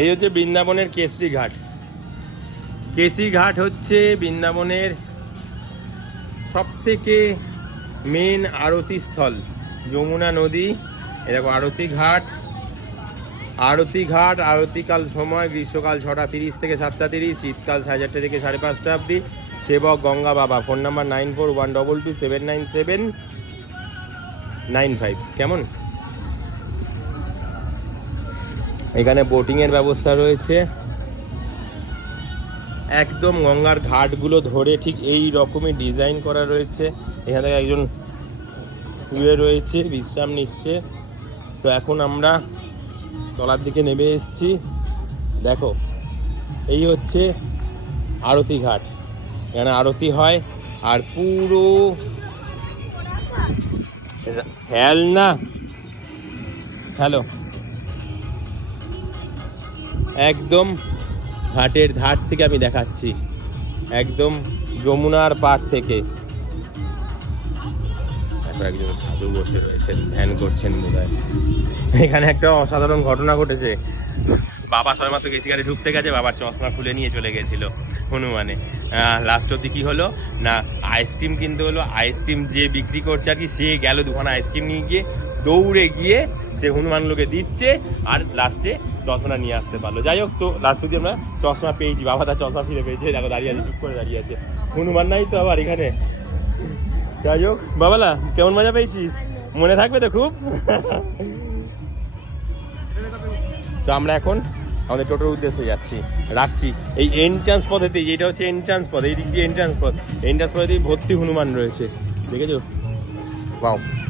এই হচ্ছে বৃন্দাবনের কেশরী ঘাট। কেশরী ঘাট হচ্ছে বৃন্দাবনের সবথেকে মেন আরতি স্থল। যমুনা নদী, এরকম আরতি ঘাট। আরতিকাল সময় গ্রীষ্মকাল 6টা 30 থেকে 7টা 30, শীতকাল 4:30 থেকে 5:30 অবধি। সেবক গঙ্গা বাবা। Phone number 9412279795। কেমন? এখানে বোটিংয়ের ব্যবস্থা রয়েছে। একদম গঙ্গার ঘাটগুলো ধরে ঠিক এই রকমই ডিজাইন করা রয়েছে। এখানে একজন শুয়ে রয়েছে, বিশ্রাম নিচ্ছে। তো এখন আমরা তলার দিকে নেমে এসেছি। দেখো, এই হচ্ছে আরতি ঘাট। এখানে আরতি হয়। আর পুরো খেয়াল না, হ্যালো, একদম ঘাটের ধার থেকে আমি দেখাচ্ছি, একদম যমুনার পাড় থেকে। একজন সাধু বসে রয়েছেন, ধ্যান করছেন বোধহয়। এখানে একটা অসাধারণ ঘটনা ঘটেছে। বাবা সবেমাত্র কেশিঘাটে ঢুকতে গেছে, বাবার চশমা খুলে নিয়ে চলে গেছিল হনুমানে। লাস্ট অব্দি কী হলো না, আইসক্রিম কিনতে হলো। আইসক্রিম যে বিক্রি করছে আর কি, সে গেল দুখানা আইসক্রিম নিয়ে গিয়ে দৌড়ে গিয়ে সে হনুমানগুলোকে দিচ্ছে, আর লাস্টে চশমাটা নিয়ে আসতে পারলো। যাই হোক, তো লাস্ট অব্দি আমরা চশমা পেয়েছি। বাবা তার চশমা ফিরে পেয়েছে। দেখো দাঁড়িয়ে আছে, চুপ করে দাঁড়িয়ে আছে। হনুমান নাই তো আবার এখানে। যাই হোক বাবালা, কেমন মজা পেয়েছিস? মনে থাকবে তো খুব? তো আমরা এখন আমাদের টোটোর উদ্দেশ্যে যাচ্ছি, রাখছি। এই এন্ট্রান্স পথেতেই, যেটা হচ্ছে এন্ট্রান্স পথ, এই দিক দিয়ে এন্ট্রান্স পথেতেই ভর্তি হনুমান রয়েছে, দেখেছো? বাও।